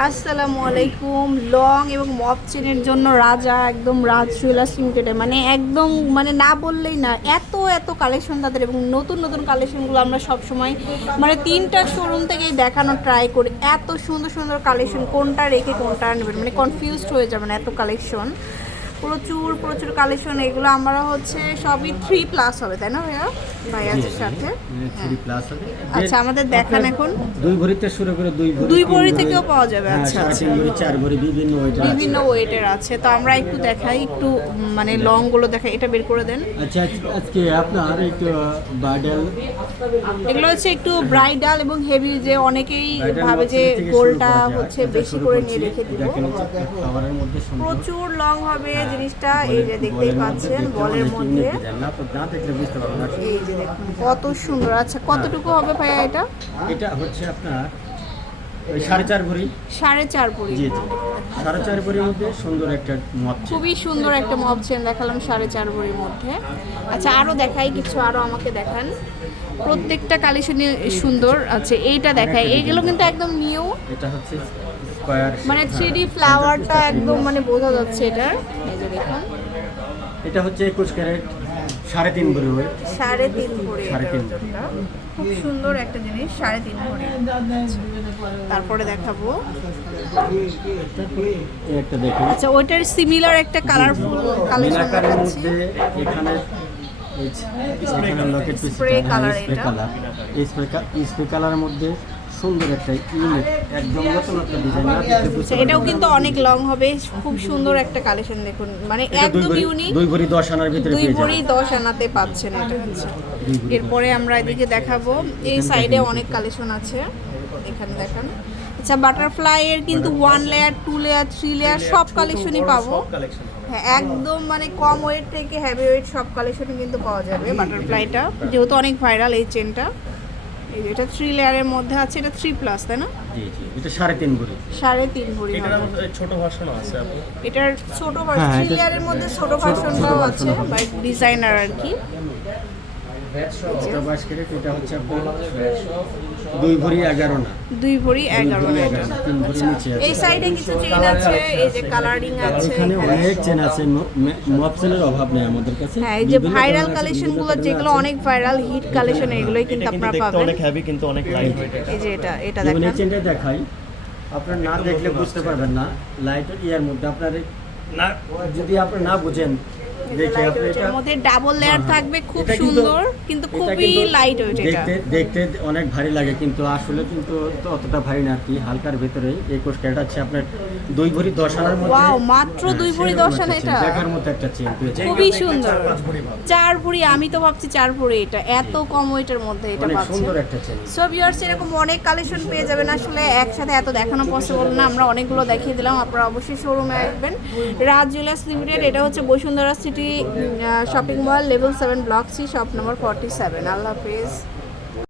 আসসালামু আলাইকুম। লং এবং মপ চেনের জন্য রাজা একদম রাজ জুয়েলার্স লিমিটেডে মানে একদম মানে না বললেই না, এত এত কালেকশন তাদের এবং নতুন নতুন কালেকশনগুলো আমরা সব সময় মানে তিনটা শোরুম থেকেই দেখানো ট্রাই করি। এত সুন্দর সুন্দর কালেকশন কোনটা রেখে কোনটা নেবেন মানে কনফিউজড হয়ে যাবেন এত কালেকশন প্রচুর প্রচুর কালেকশন এগুলো আমরা হচ্ছে সবই থ্রি প্লাস হবে তাই না ভাইয়া? সাথে? থ্রি প্লাস হবে। আচ্ছা আমাদের দেখান এখন। দুই ভরিতে শুরু করে দুই ভরি দুই ভরি থেকেও পাওয়া যাবে, হ্যাঁ, আচ্ছা, আচ্ছা। ভরি চার ভরি বিভিন্ন ওয়েটের আছে। তো আমরা একটু দেখাই একটু মানে লংগুলো দেখাই এটা বের করে দেন। আচ্ছা আজকে আপনার একটু বাডেল এগুলো হচ্ছে একটু ব্রাইডাল এবং হেভি যে অনেকেই ভাবে যে গোলটা হচ্ছে বেশি করে নিয়ে রেখে দিব প্রচুর লং হবে জিনিসটা এই যে দেখতেই পাচ্ছেন বলের মধ্যে। এই যে দেখুন। কত সুন্দর আচ্ছা কতটুকু হবে ভাইয়া এটা? এটা হচ্ছে আপনার সাড়ে চার ভরি। সাড়ে চার ভরি। জি জি। সাড়ে চার ভরির মধ্যে সুন্দর একটা মত খুবই সুন্দর একটা চেন দেখালাম সাড়ে চার ভরির মধ্যে। আচ্ছা আরও দেখাই কিছু আরও আমাকে দেখান। প্রত্যেকটা কালেকশনই সুন্দর। আচ্ছা এইটা দেখাই। এইগুলো কিন্তু একদম নিউ এটা হচ্ছে স্কয়ার মানে থ্রি ডি ফ্লাওয়ারটা একদম মানে বোঝা যাচ্ছে এটার এই যে দেখুন। এটা হচ্ছে একুশ ক্যারেট সাড়ে তিন ভরি ওয়েট। সাড়ে তিন ভরি সাড়ে তিন। খুব সুন্দর একটা জিনিস সাড়ে তিন ভরি। তারপরে দেখাবো। একটা দেখুন। আচ্ছা ওইটার সিমিলার একটা কালারফুল কালেকশন মধ্যে এখানে এই যে- এখানে locket piece Spray colour spray colour spray spray কালারের মধ্যে সুন্দর একটা ইউনিক একদম নতুন একটা ডিজাইন আচ্ছা, এটাও কিন্তু অনেক লং হবে খুব সুন্দর একটা কালেকশন দেখুন। মানে একদম ইউনিক দুই ভরি দশ আনার ভিতরে দুই ভরি যাবেন। দশ আনাতে পাচ্ছেন এটা এরপরে আমরা এদিকে দেখাবো এই সাইডে অনেক কালেকশন আছে। এখানে দেখান। আচ্ছা বাটারফ্লাই এর কিন্তু one layer two layer three layer সব কালেকশনই পাবো। হ্যাঁ একদম মানে কম ওয়েট থেকে হেভি ওয়েট সব কালেকশনই কিন্তু পাওয়া যাবে বাটারফ্লাইটা যেহেতু অনেক ভাইরাল এই চেনটা এই যে এটা থ্রি লেয়ারের মধ্যে আছে এটা থ্রি প্লাস তাই না? জি জি এটা সাড়ে তিন ভরি। সাড়ে তিন ভরি এটার ছোট ভার্সনও আছে এটার ছোট ভার্সন থ্রি লেয়ারের মধ্যে ছোট ছোট ভার্সনটাও আছে বাট ডিজাইনার আর কি। এটা বাইশ ক্যারেট এটা হচ্ছে আপনার দুই ভরি এগারো না। দুই ভরি এগারো ভরি এটা এগারো, তিন ভরি নিচে এই সাইডে কিছু চেন আছে এই যে কালারিং আছে এখানে এখানে। অনেক চেন আছে মপসেলের অভাব নেই আমাদের কাছে। হ্যাঁ এই যে ভাইরাল ধরনের আছে, কালেকশন বিভিন্নগুলো ধরনের যেগুলো অনেক ভাইরাল হিট কালেকশন এগুলোই কিন্তু আপনারা পাবেন। অনেক হেভি কিন্তু অনেক লাইট এটা এই যে এটা এটা যেমন এই চেনটা দেখাই আপনার না দেখলে বুঝতে পারবেন না লাইট ইয়ার মধ্যে আপনার না। যদি আপনি না বুঝেন যে লাইট আপনি ওয়েটের মধ্যে ডাবল লেয়ার হ্যাঁ, থাকবে খুব সুন্দর কিন্তু খুবই লাইট ওয়েট এটা। দেখতে দেখতে অনেক ভারী লাগে কিন্তু আসলে কিন্তু অতটা ভারী না কি হালকার ভেতরে একুশ ক্যারেট আছে আপনার দুই ভরি দশ আনার মধ্যে। ওয়াও মাত্র হ্যাঁ, দুই ভরি সেরকম দশ আনা এটা? দেখার মতো একটা চেন খুবই সুন্দর। চার ভরি আমি তো ভাবছি চার ভরি এটা এত কম ওয়েটের মধ্যে এটা পাচ্ছি সুন্দর একটা চেন সো ভিউয়ার্স এরকম অনেক কালেকশন পেয়ে যাবেন আসলে একসাথে এত দেখানো পসিবল না আমরা অনেকগুলো দেখিয়ে দিলাম আপনারা অবশ্যই শোরুমে আসবেন। রাজ জুয়েলার্স লিমিটেড এটা হচ্ছে Bashundhara city shopping mall level seven block C shop number forty seven আল্লাহ হাফিজ।